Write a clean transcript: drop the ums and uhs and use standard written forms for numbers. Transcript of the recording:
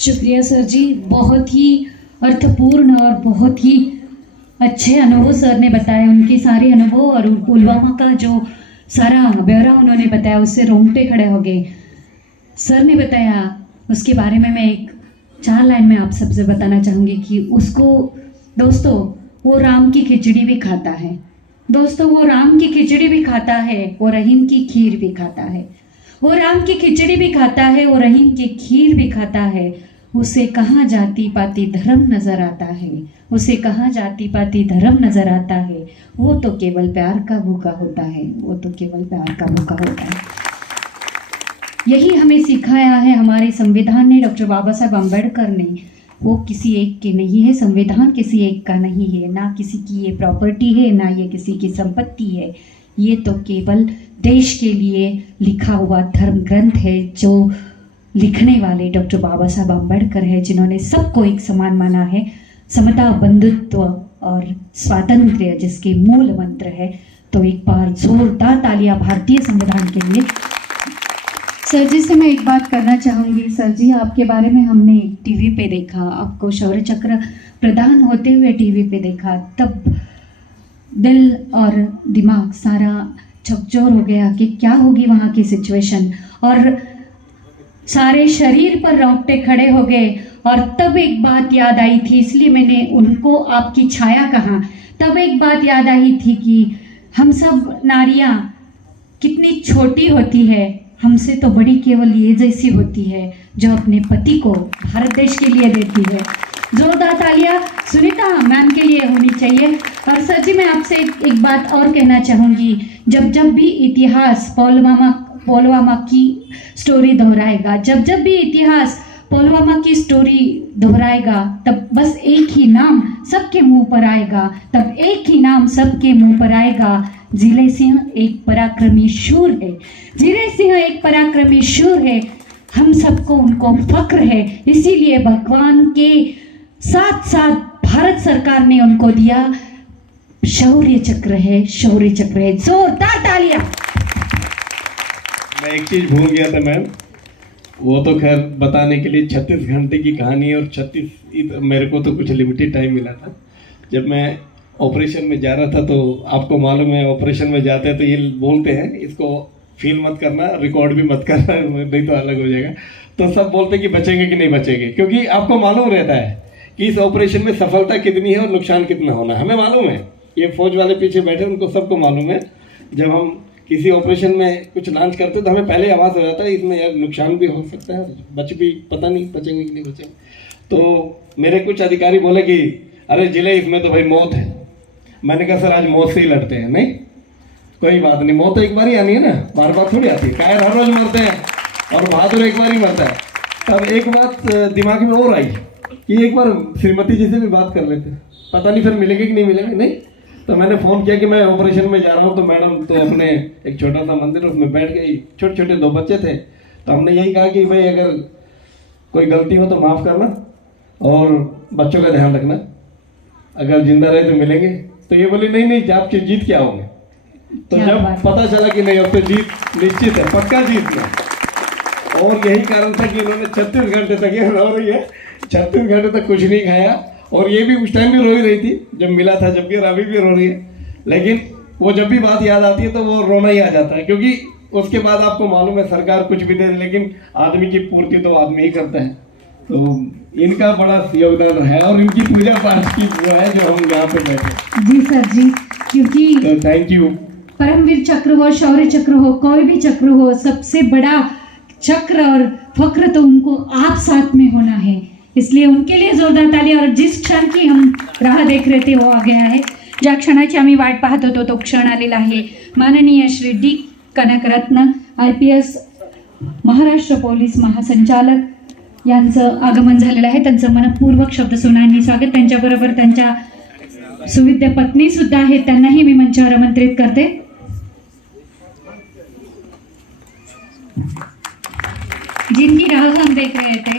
शुक्रिया सर जी, बहुत ही अर्थपूर्ण और बहुत ही अच्छे अनुभव सर ने बताए। उनके सारे अनुभव और पुलवामा का जो सारा ब्यौरा उन्होंने बताया उससे रोंगटे खड़े हो गए। सर ने बताया उसके बारे में मैं एक 4 लाइन में आप सबसे बताना चाहूँगी कि उसको दोस्तों वो राम की खिचड़ी भी खाता है, दोस्तों वो राम की खिचड़ी भी खाता है, वो रहीम की खीर भी खाता है, वो राम की खिचड़ी भी खाता है, वो रहीम की खीर भी खाता है। उसे कहाँ जाति पाति धर्म नजर आता है, उसे कहाँ जाति पाति धर्म नजर आता है। वो तो केवल प्यार का भूखा होता है, वो तो केवल प्यार का भूखा होता है। यही हमें सिखाया है हमारे संविधान ने, डॉक्टर बाबा साहब अम्बेडकर ने। वो किसी एक के नहीं है, संविधान किसी एक का नहीं है, ना किसी की ये प्रॉपर्टी है, ना ये किसी की संपत्ति है। ये तो केवल देश के लिए लिखा हुआ धर्म ग्रंथ है, जो लिखने वाले डॉक्टर बाबा साहब अम्बेडकर है, जिन्होंने सबको एक समान माना है। समता, बंधुत्व और स्वातंत्र्य जिसके मूल मंत्र है। तो एक बार जोरदार तालियां भारतीय संविधान के लिए। सर जी से मैं एक बात करना चाहूँगी। सर जी, आपके बारे में हमने टीवी पे देखा, आपको शौर्य चक्र प्रदान होते हुए टीवी पे देखा, तब दिल और दिमाग सारा झकझोर हो गया कि क्या होगी वहाँ की सिचुएशन, और सारे शरीर पर रोंगटे खड़े हो गए। और तब एक बात याद आई थी, इसलिए मैंने उनको आपकी छाया कहा। तब एक बात याद आई थी कि हम सब नारियां कितनी छोटी होती है, हमसे तो बड़ी केवल ये जैसी होती है जो अपने पति को भारत देश के लिए देती है। जोरदार तालियां सुनीता मैम के लिए होनी चाहिए। और सर जी, मैं आपसे एक बात और कहना चाहूँगी। जब जब भी इतिहास पुलवामा की स्टोरी दोहराएगा, जब जब भी इतिहास पुलवामा की स्टोरी दोहराएगा, तब बस एक ही नाम सबके मुंह पर आएगा, तब एक ही नाम सबके मुंह पर आएगा। जिले सिंह एक पराक्रमी शूर है, जिले सिंह एक पराक्रमी शूर है। हम सबको उनको फक्र है, इसीलिए भगवान के साथ साथ भारत सरकार ने उनको दिया शौर्य चक्र है, शौर्य चक्र है। जोरदार तालियां। मैं एक चीज भूल गया था मैम, वो तो खैर बताने के लिए 36 घंटे की कहानी है, और 36 मेरे को तो कुछ लिमिटेड टाइम मिला था। जब मैं ऑपरेशन में जा रहा था, तो आपको मालूम है ऑपरेशन में जाते हैं तो ये बोलते हैं इसको फील मत करना, रिकॉर्ड भी मत करना, नहीं तो अलग हो जाएगा। तो सब बोलते हैं कि बचेंगे कि नहीं बचेंगे, क्योंकि आपको मालूम रहता है कि इस ऑपरेशन में सफलता कितनी है और नुकसान कितना होना। हमें मालूम है, ये फौज वाले पीछे बैठे उनको सबको मालूम है। जब हम किसी ऑपरेशन में कुछ लॉन्च करते तो हमें पहले आवाज़ हो जाता है इसमें यार नुकसान भी हो सकता है, बच भी पता नहीं बचेंगे कि नहीं बचेंगे। तो मेरे कुछ अधिकारी बोले कि अरे जिले इसमें तो भाई मौत है। मैंने कहा सर आज मौत से ही लड़ते हैं। नहीं, कोई बात नहीं, मौत तो एक बार ही आनी है ना, बार बार थोड़ी आती है। कायर हर रोज मरते हैं और बहादुर एक बार ही मरता है। तब एक बात दिमाग में और आई कि एक बार श्रीमती जी से भी बात कर लेते, पता नहीं फिर मिलेंगे कि नहीं मिलेंगे। नहीं, तो मैंने फ़ोन किया कि मैं ऑपरेशन में जा रहा हूँ। तो मैडम तो अपने एक छोटा सा मंदिर उसमें बैठ गई, छोटे छोटे 2 बच्चे थे। तो हमने यही कहा कि भाई अगर कोई गलती हो तो माफ़ करना और बच्चों का ध्यान रखना, अगर जिंदा रहे तो मिलेंगे। तो ये बोली नहीं नहीं आपकी जीत क्या होंगे। तो जब पता चला कि नहीं अब तो जीत निश्चित है, पक्का जीत है। और यही कारण था कि इन्होंने 36 घंटे तक ये रो रही है, 36 घंटे तक कुछ नहीं खाया। और ये भी उस टाइम भी रो ही रही थी जब मिला था, जबकि अभी भी रो रही है। लेकिन वो जब भी बात याद आती है तो वो रोना ही आ जाता है, क्योंकि उसके बाद आपको मालूम है सरकार कुछ भी दे, लेकिन आदमी की पूर्ति तो आदमी ही करता है। तो इनका बड़ा योगदान है और इनकी पूजा पाठ की जो है जो हम यहाँ पे बैठे। जी सर जी, क्योंकि तो थैंक यू। परमवीर चक्र हो, शौर्य चक्र हो, कोई भी चक्र हो, सबसे बड़ा चक्र और फक्र तो उनको आप साथ में होना है, इसलिए उनके लिए जोरदार तालियां। और जिस क्षण की हम राह देख रहे थे वो आ गया आहे. ज्या क्षणाची आम्ही वाट पाहत होतो तो क्षण आलेला आहे. माननीय Shri D Kanakratna IPS Maharashtra police महासंचालक यांचं आगमन झालेलं आहे. त्यांचं मनपूर्वक शब्दसुमनांनी स्वागत. त्यांच्याबरोबर त्यांच्या सुविद्य पत्नी सुद्धा आहेत, त्यांनाही मी मंचावर आमंत्रित करते. जिनकी राह हम देख रहे थे.